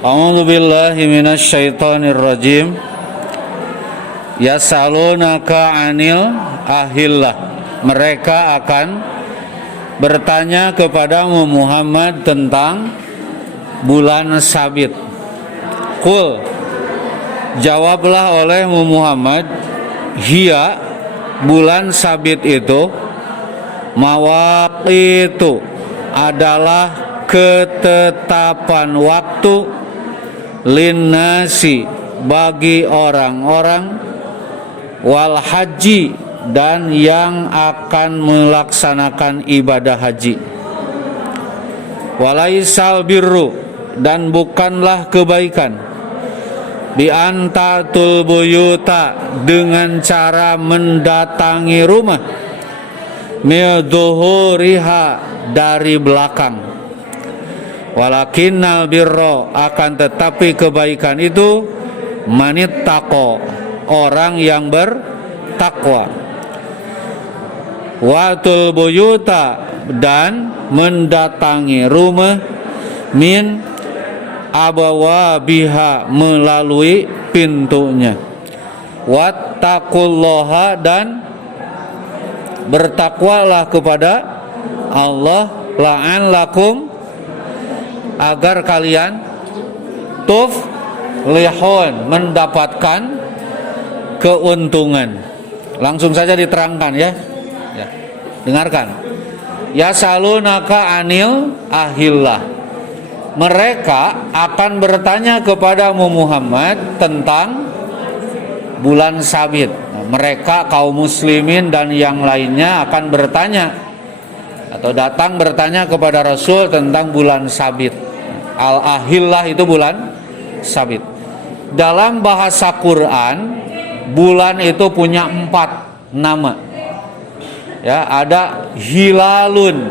A'udzu billahi minasyaitonir rajim. Yas'alunaka 'anil ahillah. Mereka akan bertanya kepadamu Muhammad tentang bulan sabit. Qul, jawablah olehmu Muhammad, hiya, bulan sabit itu, mawaqitu, adalah ketetapan waktu, linnasi, bagi orang-orang, wal haji, dan yang akan melaksanakan ibadah haji. Walaisal birru, dan bukanlah kebaikan, bi antatul buyuta, dengan cara mendatangi rumah, midzuhuriha, dari belakang. Walakinnal birra, akan tetapi kebaikan itu, manittaqo, orang yang bertakwa. Watul buyuta, dan mendatangi rumah, min abawabiha, melalui pintunya. Wattaqullaha, dan bertakwalah kepada Allah, la'allakum, agar kalian tuflihun, mendapatkan keuntungan. Langsung saja diterangkan ya. Dengarkan. Yasalunaka 'anil ahillah. Mereka akan bertanya kepadamu Muhammad tentang bulan sabit. Mereka kaum muslimin dan yang lainnya akan bertanya atau datang bertanya kepada Rasul tentang bulan sabit. Al-ahillah itu bulan sabit. Dalam bahasa Quran, bulan itu punya 4 nama. Ya, ada hilalun,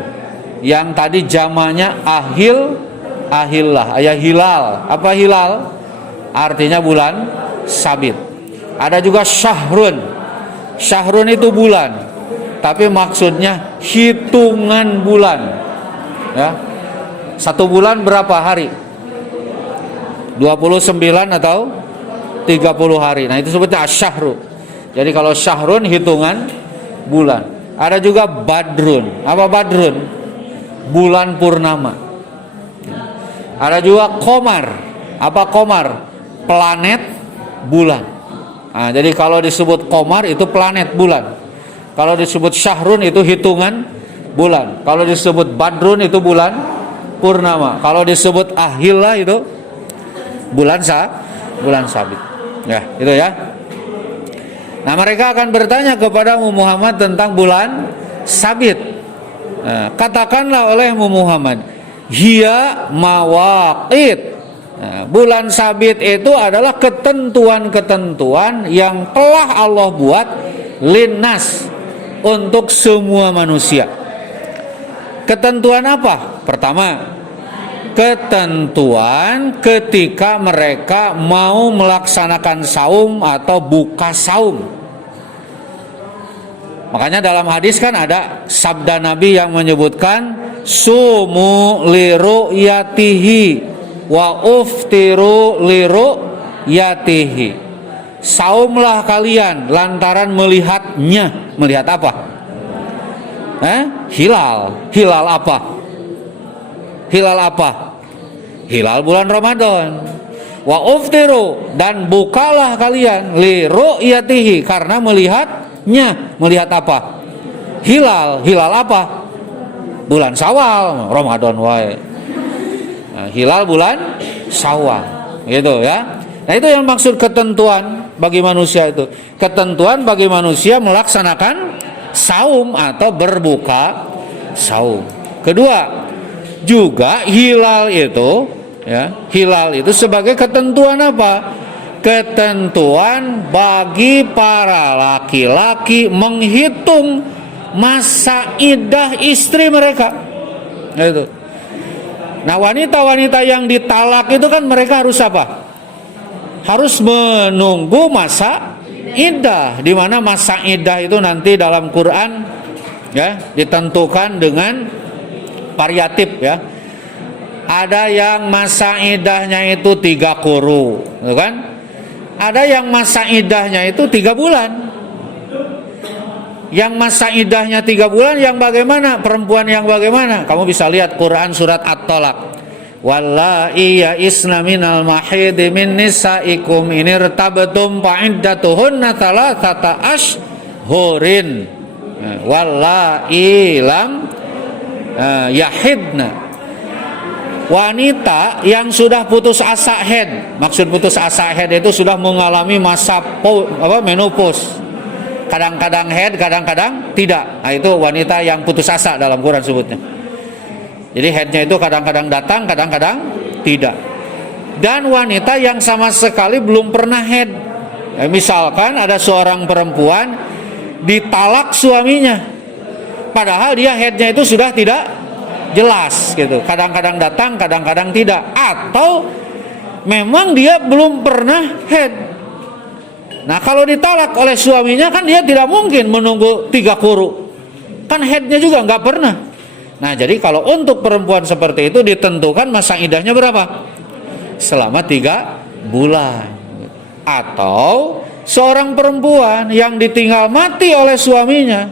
yang tadi jamaknya ahillah, ya hilal. Apa hilal? Artinya bulan sabit. Ada juga syahrun. Syahrun itu bulan, tapi maksudnya hitungan bulan. Ya. Satu bulan berapa hari? 29 atau 30 hari. Nah, itu sebutnya asyahru. Jadi kalau syahrun hitungan bulan. Ada juga badrun. Apa badrun? Bulan purnama. Ada juga komar. Apa komar? Planet bulan. Nah, jadi kalau disebut komar itu planet bulan. Kalau disebut syahrun itu hitungan bulan. Kalau disebut badrun itu bulan purnama. Kalau disebut ahillah itu bulan sabit. Ya, itu ya. Nah, mereka akan bertanya kepada Muhammad tentang bulan sabit. Nah, katakanlah olehmu Muhammad, hiya mawaqit. Nah, bulan sabit itu adalah ketentuan-ketentuan yang telah Allah buat linnas, untuk semua manusia. Ketentuan apa? Pertama, ketentuan ketika mereka mau melaksanakan saum atau buka saum. Makanya dalam hadis kan ada sabda Nabi yang menyebutkan sumu liru'yatihi wa uftiru liru'yatihi. Saumlah kalian lantaran melihatnya. Melihat apa? Hilal. Hilal apa? Hilal apa? Hilal bulan Ramadan. Wa uftiru, dan bukalah kalian liru'yatihi, karena melihatnya. Melihat apa? Hilal. Hilal apa? Bulan Syawal, Ramadan wae. Nah, hilal bulan Syawal. Gitu ya. Nah, itu yang maksud ketentuan bagi manusia itu. Ketentuan bagi manusia melaksanakan saum atau berbuka saum. Kedua, juga hilal itu ya, hilal itu sebagai ketentuan apa? Ketentuan bagi para laki-laki menghitung masa iddah istri mereka. Itu. Nah, wanita-wanita yang ditalak itu kan mereka harus apa? Harus menunggu masa iddah, di mana masa iddah itu nanti dalam Quran ya ditentukan dengan variatif ya. Ada yang masa iddahnya itu 3 quru, kan? Ada yang masa iddahnya itu 3 bulan. Yang masa iddahnya 3 bulan yang bagaimana? Perempuan yang bagaimana? Kamu bisa lihat Quran surat At-Talaq. Wallahi ya'isna minal mahidi min nisaikum in irtabtum fa'iddatuhunna thalathata ashhurin. Wallahi lam yahidna. Wanita yang sudah putus asa haid, maksud putus asa haid itu sudah mengalami masa menopause. Kadang-kadang haid, kadang-kadang tidak. Nah, itu wanita yang putus asa dalam Quran sebutnya. Jadi haidnya itu kadang-kadang datang, kadang-kadang tidak. Dan wanita yang sama sekali belum pernah haid. Misalkan ada seorang perempuan ditalak suaminya, padahal dia haidnya itu sudah tidak jelas gitu, kadang-kadang datang, kadang-kadang tidak, atau memang dia belum pernah haid. Nah, kalau ditalak oleh suaminya kan dia tidak mungkin menunggu 3 quru, kan haidnya juga nggak pernah. Nah, jadi kalau untuk perempuan seperti itu ditentukan masa iddahnya berapa? Selama 3 bulan. Atau seorang perempuan yang ditinggal mati oleh suaminya,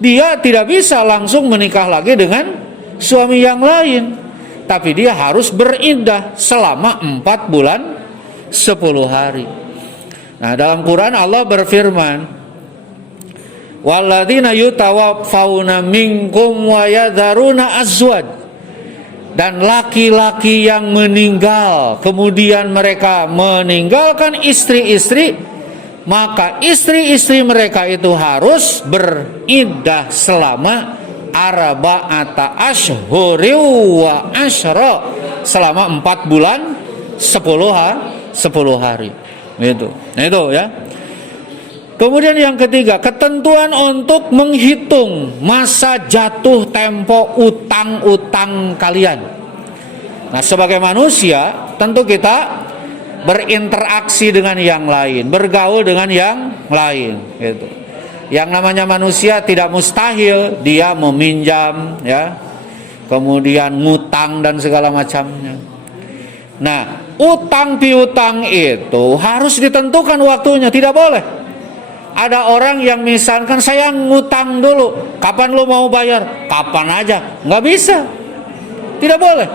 dia tidak bisa langsung menikah lagi dengan suami yang lain, tapi dia harus beriddah selama 4 bulan 10 hari. Nah, dalam Quran Allah berfirman, walladzina yutawaffawna minkum wa yadharuna azwaj, dan laki-laki yang meninggal kemudian mereka meninggalkan istri-istri, maka istri-istri mereka itu harus beriddah selama arba'ata ashhuri wa asyra, selama 4 bulan 10 hari. Gitu. Nah, itu ya. Kemudian yang ketiga, ketentuan untuk menghitung masa jatuh tempo utang-utang kalian. Nah, sebagai manusia tentu kita berinteraksi dengan yang lain, bergaul dengan yang lain, gitu. Yang namanya manusia tidak mustahil dia meminjam, ya, kemudian ngutang dan segala macamnya. Nah, utang piutang itu harus ditentukan waktunya, tidak boleh. Ada orang yang misalkan saya ngutang dulu, kapan lu mau bayar? Kapan aja, nggak bisa, tidak boleh.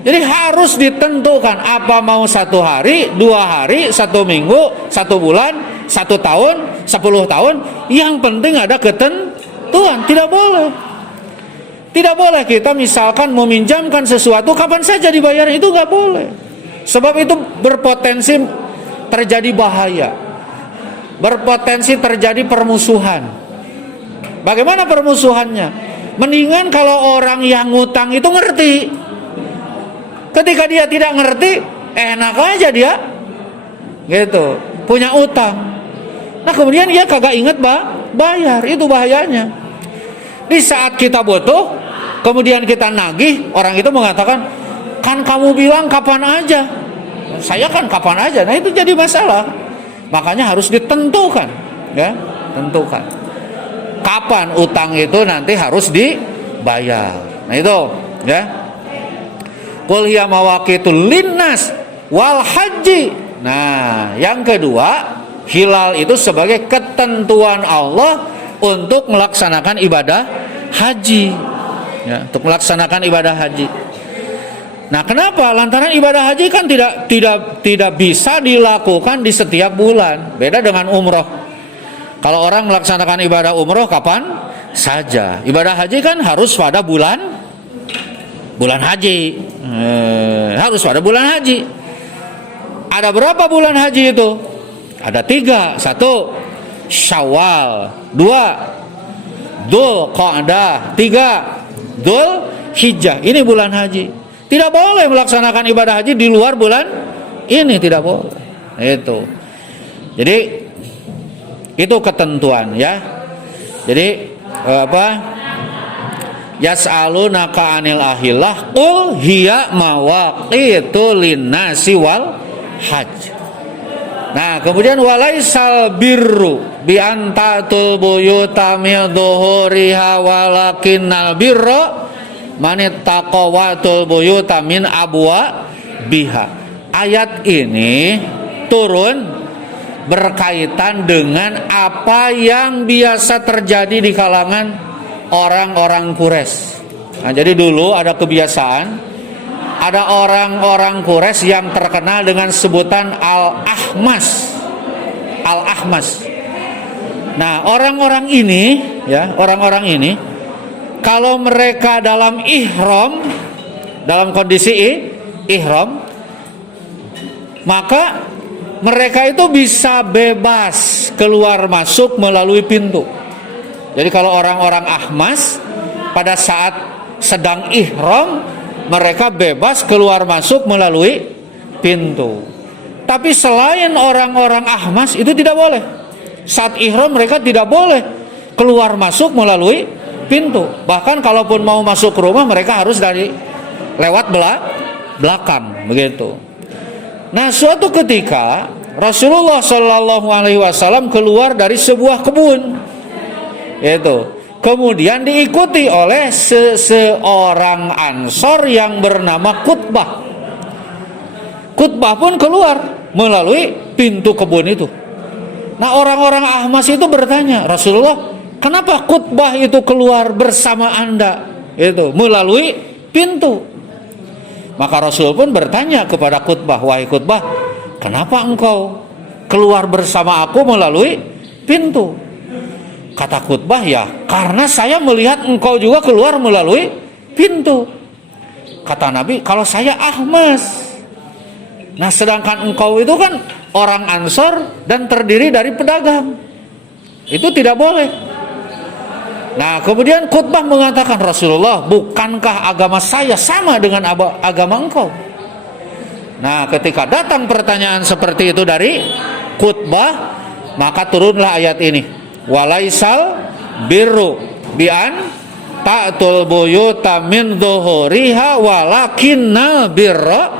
Jadi harus ditentukan, apa mau 1 hari, 2 hari, 1 minggu, 1 bulan, 1 tahun, 10 tahun, yang penting ada ketentuan. Tidak boleh. Tidak boleh kita misalkan meminjamkan sesuatu kapan saja dibayar, itu nggak boleh. Sebab itu berpotensi terjadi bahaya, berpotensi terjadi permusuhan. Bagaimana permusuhannya? Mendingan kalau orang yang ngutang itu ngerti. Ketika dia tidak ngerti, enak aja dia, gitu, punya utang. Nah, kemudian dia kagak inget bayar, itu bahayanya. Di saat kita butuh, kemudian kita nagih, orang itu mengatakan, kan kamu bilang kapan aja, saya kan kapan aja. Nah, itu jadi masalah. Makanya harus ditentukan, ya, tentukan kapan utang itu nanti harus dibayar. Nah, itu, ya. Qul hiya mawaqitul linnas wal haji. Nah, yang kedua, hilal itu sebagai ketentuan Allah untuk melaksanakan ibadah haji, ya, untuk melaksanakan ibadah haji. Nah, kenapa? Lantaran ibadah haji kan tidak bisa dilakukan di setiap bulan. Beda dengan umroh. Kalau orang melaksanakan ibadah umroh kapan saja. Ibadah haji kan harus pada bulan haji. Harus pada bulan haji. Ada berapa bulan haji itu? Ada 3. 1 Syawal, 2 Dzulqa'dah, 3 Dzulhijjah. Ini bulan haji. Tidak boleh melaksanakan ibadah haji di luar bulan ini, tidak boleh. Itu. Jadi itu ketentuan, ya. Jadi Yas'alunaka 'anil ahillah qul hiya mawaqitu linnasi wal hajj. Nah, kemudian walaisal birru bi antatul buyuta min dhuhuriha walakinnal birra manittaqawatul buyuta min abwa biha. Ayat ini turun berkaitan dengan apa yang biasa terjadi di kalangan orang-orang Quraisy. Nah, jadi dulu ada kebiasaan, ada orang-orang Quraisy yang terkenal dengan sebutan Al-Ahmas. Al-Ahmas. Nah, orang-orang ini kalau mereka dalam ihram, dalam kondisi ihram, maka mereka itu bisa bebas keluar masuk melalui pintu. Jadi kalau orang-orang Ahmas pada saat sedang ihram, mereka bebas keluar masuk melalui pintu. Tapi selain orang-orang Ahmas itu tidak boleh. Saat ihram mereka tidak boleh keluar masuk melalui pintu. Bahkan kalaupun mau masuk ke rumah, mereka harus lewat belakang, begitu. Nah, suatu ketika Rasulullah Shallallahu Alaihi Wasallam keluar dari sebuah kebun, yaitu kemudian diikuti oleh seorang Ansor yang bernama Qutbah. Qutbah pun keluar melalui pintu kebun itu. Nah, orang-orang Ahmas itu bertanya, Rasulullah, kenapa Qutbah itu keluar bersama Anda? Itu melalui pintu. Maka Rasul pun bertanya kepada Qutbah, wahai Qutbah, kenapa engkau keluar bersama aku melalui pintu? Kata Qutbah, ya karena saya melihat engkau juga keluar melalui pintu. Kata Nabi, kalau saya Ahmas. Nah, sedangkan engkau itu kan orang Ansor dan terdiri dari pedagang. Itu tidak boleh. Nah, kemudian Qutbah mengatakan, Rasulullah, bukankah agama saya sama dengan agama engkau? Nah, ketika datang pertanyaan seperti itu dari Qutbah, maka turunlah ayat ini. Walaisal birru bi'an ta'tul buyuta min dhuhuriha walakinnal birra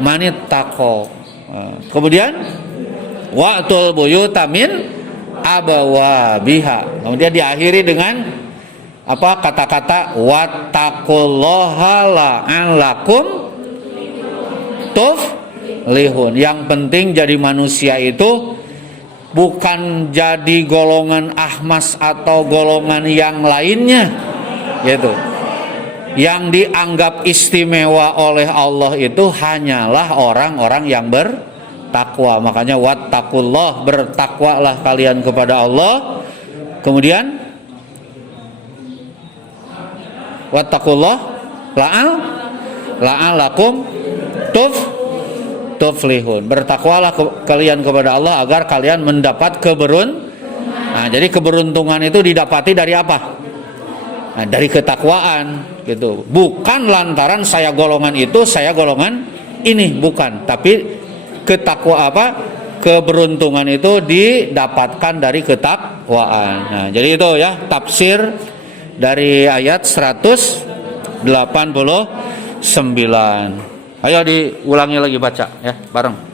manittaqo. Kemudian wa'tul buyuta min abawabiha. Kemudian diakhiri dengan apa, kata-kata wattaqullaha la'allakum tuflihun. Yang penting jadi manusia itu bukan jadi golongan Ahmas atau golongan yang lainnya, gitu. Yang dianggap istimewa oleh Allah itu hanyalah orang-orang yang bertakwa. Makanya wattaqullah, bertakwalah kalian kepada Allah. Kemudian wattaqullah la'allakum tuflihun. Bertakwalah kalian kepada Allah agar kalian mendapat Nah, jadi keberuntungan itu didapati dari apa? Nah, dari ketakwaan, gitu. Bukan lantaran saya golongan itu, saya golongan ini, bukan. Tapi keberuntungan itu didapatkan dari ketakwaan. Nah, jadi itu ya tafsir dari ayat 189. Ayo diulangi lagi baca ya, bareng.